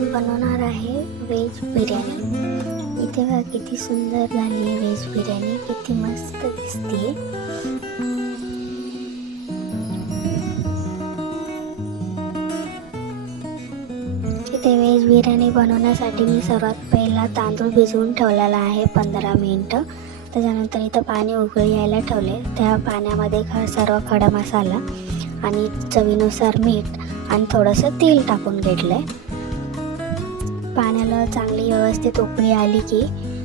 आपण बनवणार आहे व्हेज बिर्याणी। इथे बघा किती सुंदर झाली आहे व्हेज बिर्याणी, किती मस्त दिसते। इथे व्हेज बिर्याणी बनवण्यासाठी मी सर्वात पहिला तांदूळ भिजवून ठेवलेला आहे 15 मिनिटं। त्याच्यानंतर इथं पाणी उकळी यायला ठेवले। त्या पाण्यामध्ये सर्व खडा मसाला आणि चवीनुसार मीठ आणि थोडंसं तेल टाकून घेतलंय। पाण्याला चांगली व्यवस्थित उकळी आली की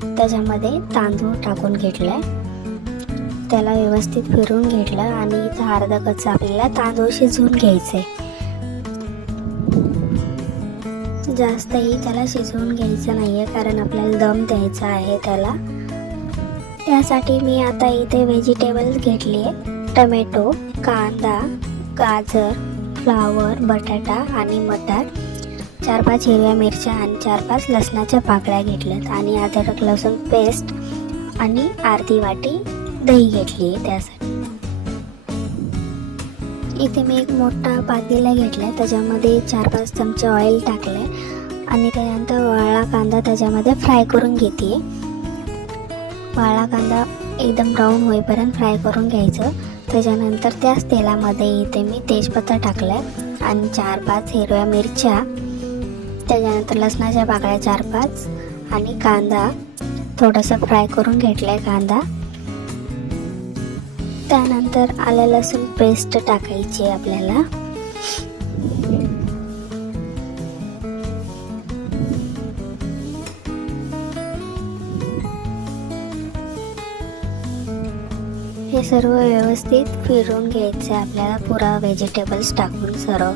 त्याच्यामध्ये तांदूळ टाकून घेतलाय, त्याला व्यवस्थित फिरून घेतलं आणि इथं अर्धा कच्चा आपल्याला तांदूळ शिजवून घ्यायचे। जास्तही त्याला शिजवून घ्यायचं नाहीये कारण आपल्याला दम द्यायचा आहे त्याला। त्यासाठी मी आता इथे व्हेजिटेबल्स घेतली आहे, टोमॅटो, कांदा, गाजर, फ्लावर, बटाटा आणि मटार, 4-5 हिरव्या मिरच्या आणि 4-5 लसणाच्या पाकळ्या घेतल्यात आणि अद्रक लसूण पेस्ट आणि अर्धी वाटी दही घेतली आहे। त्यासाठी इथे मी एक मोठा पातेला घेतला, त्याच्यामध्ये 4-5 चमचे ऑइल टाकले आणि त्यानंतर वाळला कांदा त्याच्यामध्ये फ्राय करून घेते। वाळला कांदा एकदम ब्राऊन होईपर्यंत फ्राय करून घ्यायचं। त्याच्यानंतर त्याच तेलामध्ये इथे मी तेजपत्ता टाकलाय आणि 4-5 हिरव्या मिरच्या, त्याच्यानंतर लसणाच्या पाकळ्या 4-5 आणि कांदा थोडासा फ्राय करून घेतलाय कांदा। त्यानंतर आलं लसूण पेस्ट टाकायची आपल्याला। हे सर्व व्यवस्थित फिरून घ्यायचे आपल्याला, पुरा व्हेजिटेबल्स टाकून सर्व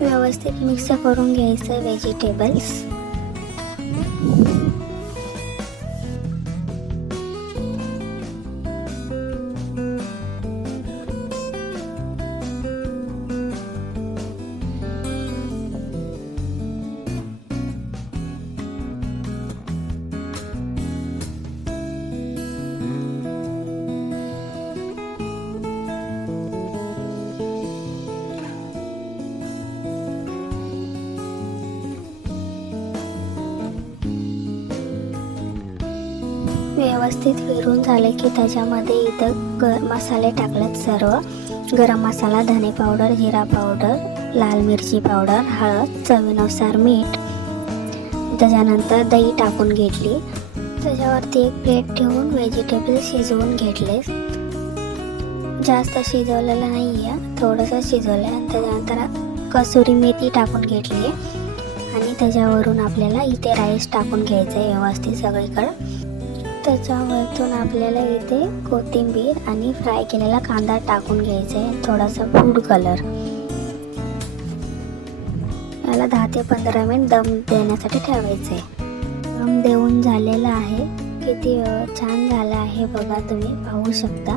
व्यवस्थित मिक्स करून घ्यायचं व्हेजिटेबल्स। व्यवस्थित फिरून झाले की त्याच्यामध्ये इथं मसाले टाकलेत सर्व, गरम मसाला, धने पावडर, जिरा पावडर, लाल मिरची पावडर, हळद, चवीनुसार मीठ। त्याच्यानंतर दही टाकून घेतली, त्याच्यावरती एक प्लेट ठेवून व्हेजिटेबल शिजवून घेतले। जास्त शिजवलेलं नाही आहे, थोडंसं शिजवलं आणि त्याच्यानंतर कसुरी मेथी टाकून घेतली आणि त्याच्यावरून आपल्याला इथे राईस टाकून घ्यायचं आहे व्यवस्थित सगळीकडे। त्याच्यावरतून आपल्याला इथे कोथिंबीर आणि फ्राय केलेला कांदा टाकून घ्यायचा आहे, थोडासा फूड कलर। याला 10 ते 15 मिनिट दम देण्यासाठी ठेवायचं आहे। दम देऊन झालेला आहे, किती छान झालं आहे बघा, तुम्ही पाहू शकता।